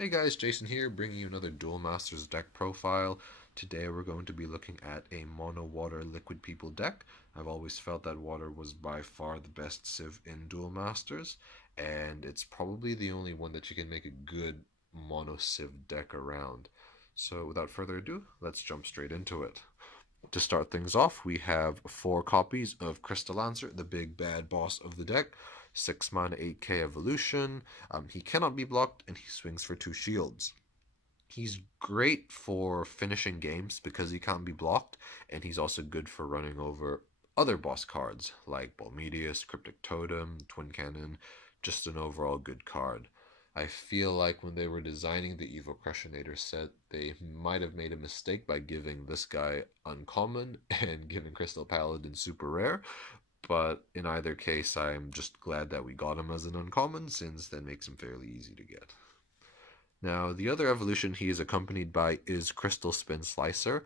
Hey guys, Jason here, bringing you another Duel Masters deck profile. Today we're going to be looking at a mono water liquid people deck. I've always felt that water was by far the best civ in Duel Masters, and it's probably the only one that you can make a good mono civ deck around. So without further ado, let's jump straight into it. To start things off, we have 4 copies of Crystal Spinslicer, the big bad boss of the deck. 6 mana, 8k evolution. He cannot be blocked, and he swings for 2 shields. He's great for finishing games because he can't be blocked, and he's also good for running over other boss cards like Bolmedius, Cryptic Totem, Twin Cannon, just an overall good card. I feel like when they were designing the Evo Crushinator set, they might have made a mistake by giving this guy uncommon and giving Crystal Paladin super rare, but in either case, I'm just glad that we got him as an uncommon, since that makes him fairly easy to get. Now, the other evolution he is accompanied by is Crystal Spinslicer.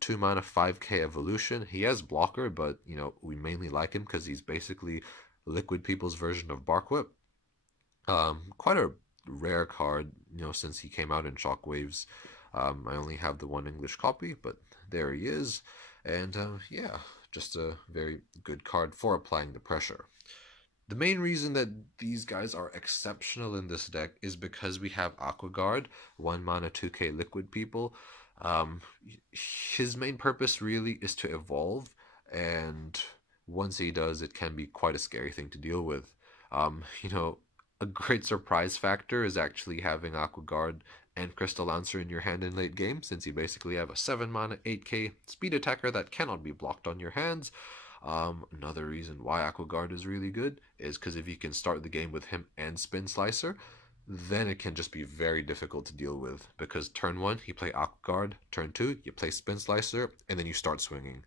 2 mana, 5k evolution. He has blocker, but, we mainly like him because he's basically Liquid People's version of Bark Whip. Quite a rare card, since he came out in Shockwaves. I only have the one English copy, but there he is. And yeah, just a very good card for applying the pressure. The main reason that these guys are exceptional in this deck is because we have Aqua Guard, 1 mana 2k liquid people. His main purpose really is to evolve, and once he does, it can be quite a scary thing to deal with. A great surprise factor is actually having Aqua Guard and Crystal Lancer in your hand in late game, since you basically have a 7 mana 8k speed attacker that cannot be blocked on your hands. Another reason why Aqua Guard is really good is because if you can start the game with him and Spinslicer, then it can just be very difficult to deal with, because turn 1 you play Aqua Guard, turn 2 you play Spinslicer, and then you start swinging.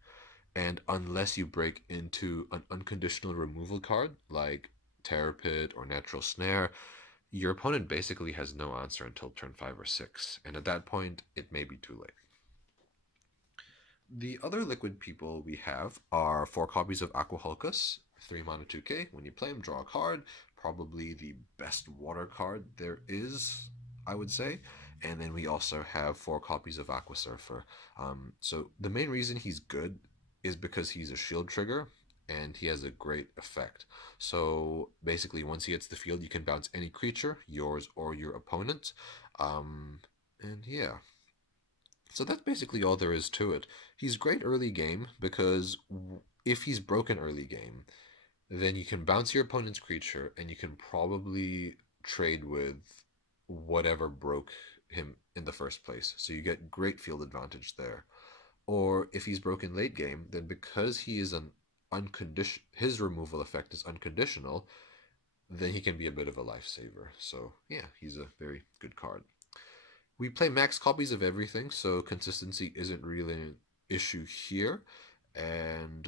And unless you break into an unconditional removal card like Terror Pit or Natural Snare, your opponent basically has no answer until turn 5 or 6, and at that point it may be too late. The other liquid people we have are 4 copies of Aqua Hulcus, 3 mana 2k. When you play him, draw a card, probably the best water card there is, I would say. And then we also have 4 copies of Aqua Surfer. So the main reason he's good is because he's a shield trigger, and he has a great effect. So basically, once he hits the field, you can bounce any creature, yours or your opponent. And yeah. So that's basically all there is to it. He's great early game because if he's broken early game, then you can bounce your opponent's creature and you can probably trade with whatever broke him in the first place. So you get great field advantage there. Or if he's broken late game, then because he is his removal effect is unconditional, then he can be a bit of a lifesaver. So yeah, he's a very good card. We play max copies of everything, so consistency isn't really an issue here. And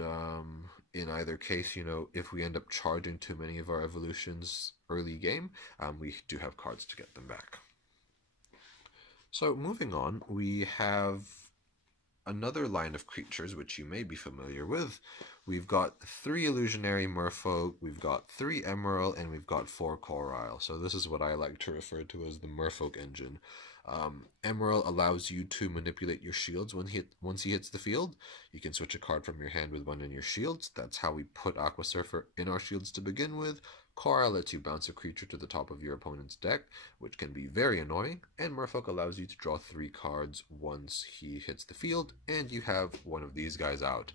in either case, if we end up charging too many of our evolutions early game, we do have cards to get them back. So moving on, we have another line of creatures which you may be familiar with. We've got 3 Illusionary Merfolk, we've got 3 Emeral, and we've got 4 Corile. So this is what I like to refer to as the Merfolk engine. Emeral allows you to manipulate your shields once he hits the field. You can switch a card from your hand with one in your shields. That's how we put Aqua Surfer in our shields to begin with. Corile lets you bounce a creature to the top of your opponent's deck, which can be very annoying, and Merfolk allows you to draw 3 cards once he hits the field, and you have one of these guys out.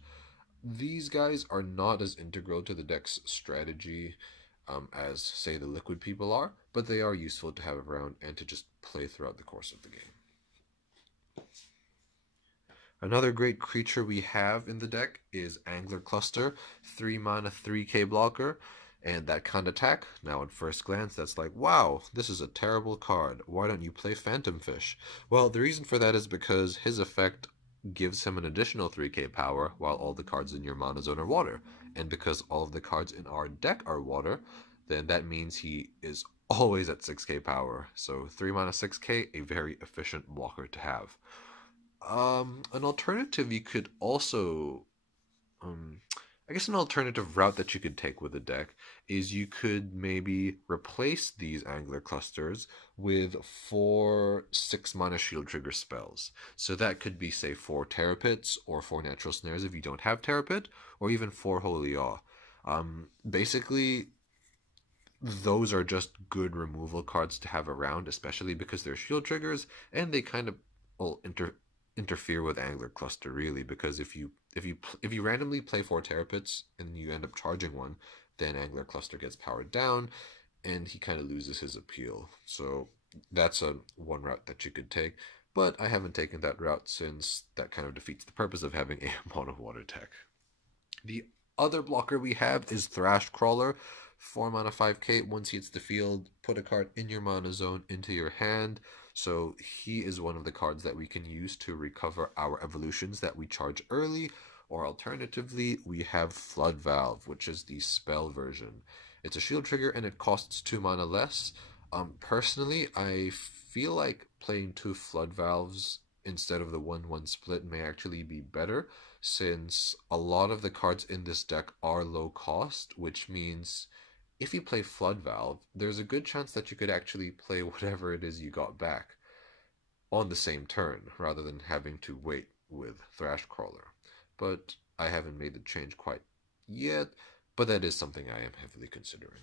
These guys are not as integral to the deck's strategy as, say, the liquid people are, but they are useful to have around and to just play throughout the course of the game. Another great creature we have in the deck is Angler Cluster, 3 mana 3k blocker, and that can attack. Now at first glance that's like, wow, this is a terrible card, why don't you play Phantom Fish? Well, the reason for that is because his effect gives him an additional 3k power while all the cards in your mana zone are water. And because all of the cards in our deck are water, then that means he is always at 6k power. So 3 mana 6k, a very efficient blocker to have. An alternative you could also I guess an alternative route that you could take with the deck is you could maybe replace these angler clusters with 4 6-mana shield trigger spells. So that could be, say, 4 Terrapits or 4 Natural Snares if you don't have Terrapit, or even 4 Holy Awe. Basically, those are just good removal cards to have around, especially because they're shield triggers and they kind of will interfere with Angler Cluster, really, because if you randomly play 4 Terrapits and you end up charging one, then Angler Cluster gets powered down and he kind of loses his appeal. So that's one route that you could take, but I haven't taken that route since that kind of defeats the purpose of having a mono water tech. The other blocker we have is Thrash Crawler. 4 mana 5k. Once he hits the field, put a card in your mana zone into your hand. So he is one of the cards that we can use to recover our evolutions that we charge early. Or alternatively, we have Flood Valve, which is the spell version. It's a shield trigger and it costs 2 mana less. Personally, I feel like playing 2 Flood Valves instead of the 1-1 split may actually be better, since a lot of the cards in this deck are low cost, which means if you play Flood Valve, there's a good chance that you could actually play whatever it is you got back on the same turn, rather than having to wait with Thrash Crawler. But I haven't made the change quite yet, but that is something I am heavily considering.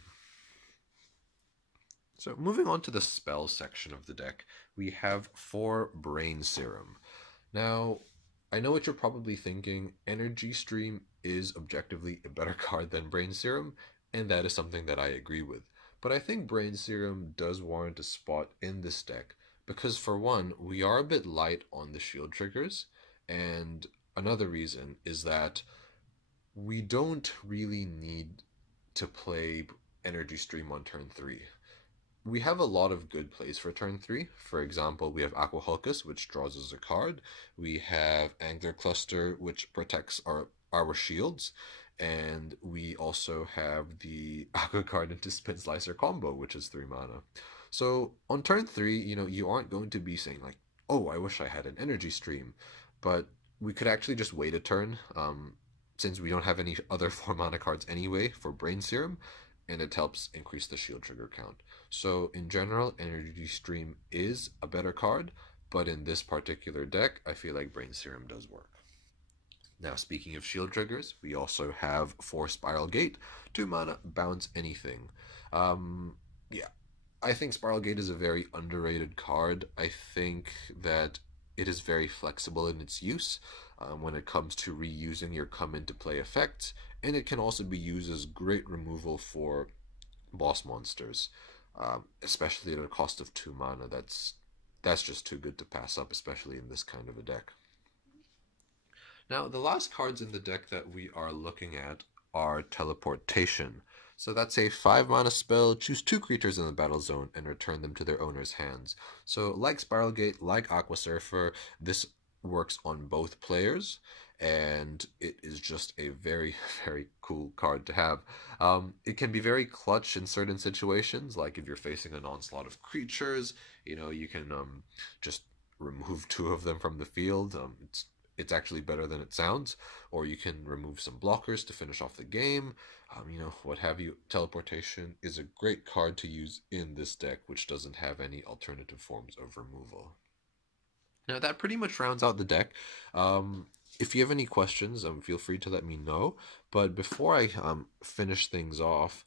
So moving on to the spell section of the deck, we have 4 Brain Serum. Now, I know what you're probably thinking. Energy Stream is objectively a better card than Brain Serum, and that is something that I agree with. But I think Brain Serum does warrant a spot in this deck, because for one, we are a bit light on the shield triggers, and another reason is that we don't really need to play Energy Stream on turn 3. We have a lot of good plays for turn 3. For example, we have Aqua Hulcus, which draws us a card. We have Angler Cluster, which protects our shields. And we also have the Aqua Guard into Spinslicer combo, which is 3 mana. So on turn 3, you aren't going to be saying like, oh, I wish I had an Energy Stream. But we could actually just wait a turn, since we don't have any other 4 mana cards anyway for Brain Serum, and it helps increase the shield trigger count. So in general, Energy Stream is a better card, but in this particular deck, I feel like Brain Serum does work. Now, speaking of shield triggers, we also have 4 Spiral Gate, 2 mana, bounce anything. Yeah, I think Spiral Gate is a very underrated card. I think that it is very flexible in its use when it comes to reusing your come into play effects, and it can also be used as great removal for boss monsters, especially at a cost of 2 mana. That's just too good to pass up, especially in this kind of a deck. Now, the last cards in the deck that we are looking at are Teleportation. So that's a 5 mana spell. Choose 2 creatures in the battle zone and return them to their owner's hands. So like Spiral Gate, like Aqua Surfer, this works on both players, and it is just a very, very cool card to have. It can be very clutch in certain situations, like if you're facing an onslaught of creatures, you can just remove 2 of them from the field. It's actually better than it sounds. Or you can remove some blockers to finish off the game. What have you. Teleportation is a great card to use in this deck, which doesn't have any alternative forms of removal. Now, that pretty much rounds out the deck. If you have any questions, feel free to let me know. But before I finish things off,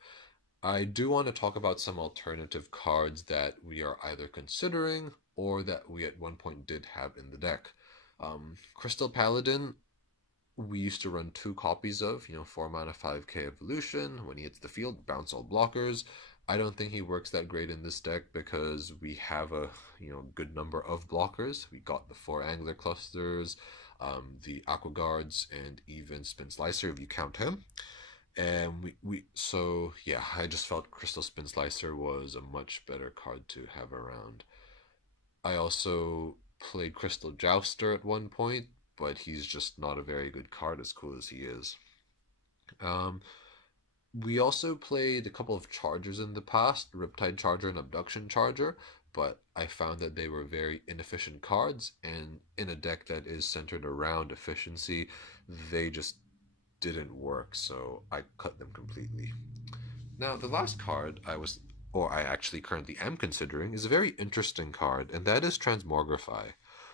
I do want to talk about some alternative cards that we are either considering or that we at one point did have in the deck. Crystal Paladin, we used to run 2 copies of, 4 mana 5k evolution. When he hits the field, bounce all blockers. I don't think he works that great in this deck because we have a good number of blockers. We got the 4 Angler Clusters, the Aqua Guards, and even Spinslicer if you count him. And so yeah, I just felt Crystal Spinslicer was a much better card to have around. I also played Crystal Jouster at one point, but he's just not a very good card, as cool as he is. We also played a couple of Chargers in the past, Riptide Charger and Abduction Charger, but I found that they were very inefficient cards, and in a deck that is centered around efficiency, they just didn't work, so I cut them completely. Now, the last card I actually currently am considering, is a very interesting card, and that is Transmogrify.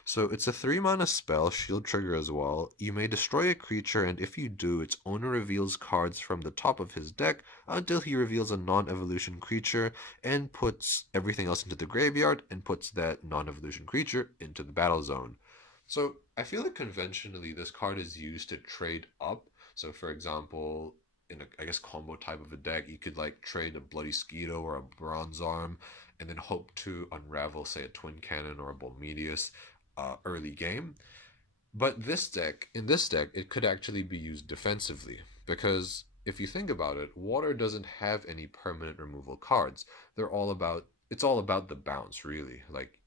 So it's a 3-mana spell, shield trigger as well. You may destroy a creature, and if you do, its owner reveals cards from the top of his deck until he reveals a non-evolution creature and puts everything else into the graveyard and puts that non-evolution creature into the battle zone. So I feel like conventionally this card is used to trade up. So for example, in a, I guess, combo type of a deck, you could like trade a Bloody Skeeto or a Bronze Arm and then hope to unravel, say, a Twin Cannon or a Bolmedius early game. But in this deck, it could actually be used defensively, because if you think about it, water doesn't have any permanent removal cards. It's all about the bounce, really, like,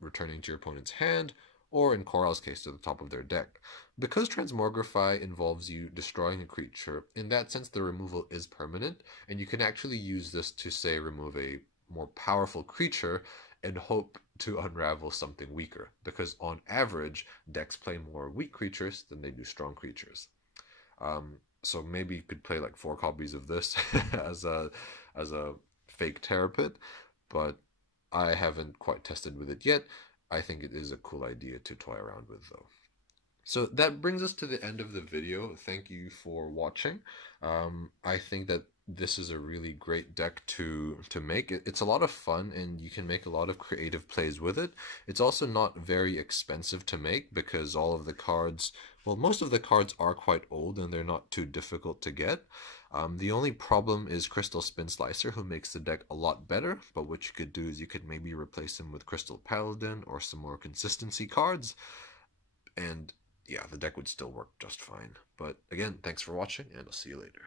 returning to your opponent's hand, or in Corile's case, to the top of their deck. Because Transmogrify involves you destroying a creature, in that sense the removal is permanent, and you can actually use this to, say, remove a more powerful creature and hope to unravel something weaker, because on average, decks play more weak creatures than they do strong creatures. So maybe you could play like 4 copies of this as a fake Terror Pit, but I haven't quite tested with it yet. I think it is a cool idea to toy around with, though. So that brings us to the end of the video. Thank you for watching. I think that this is a really great deck to make. It's a lot of fun, and you can make a lot of creative plays with it. It's also not very expensive to make, because all of the cards, well, most of the cards are quite old and they're not too difficult to get. The only problem is Crystal Spinslicer, who makes the deck a lot better, but what you could do is you could maybe replace him with Crystal Paladin or some more consistency cards, and yeah, the deck would still work just fine. But again, thanks for watching, and I'll see you later.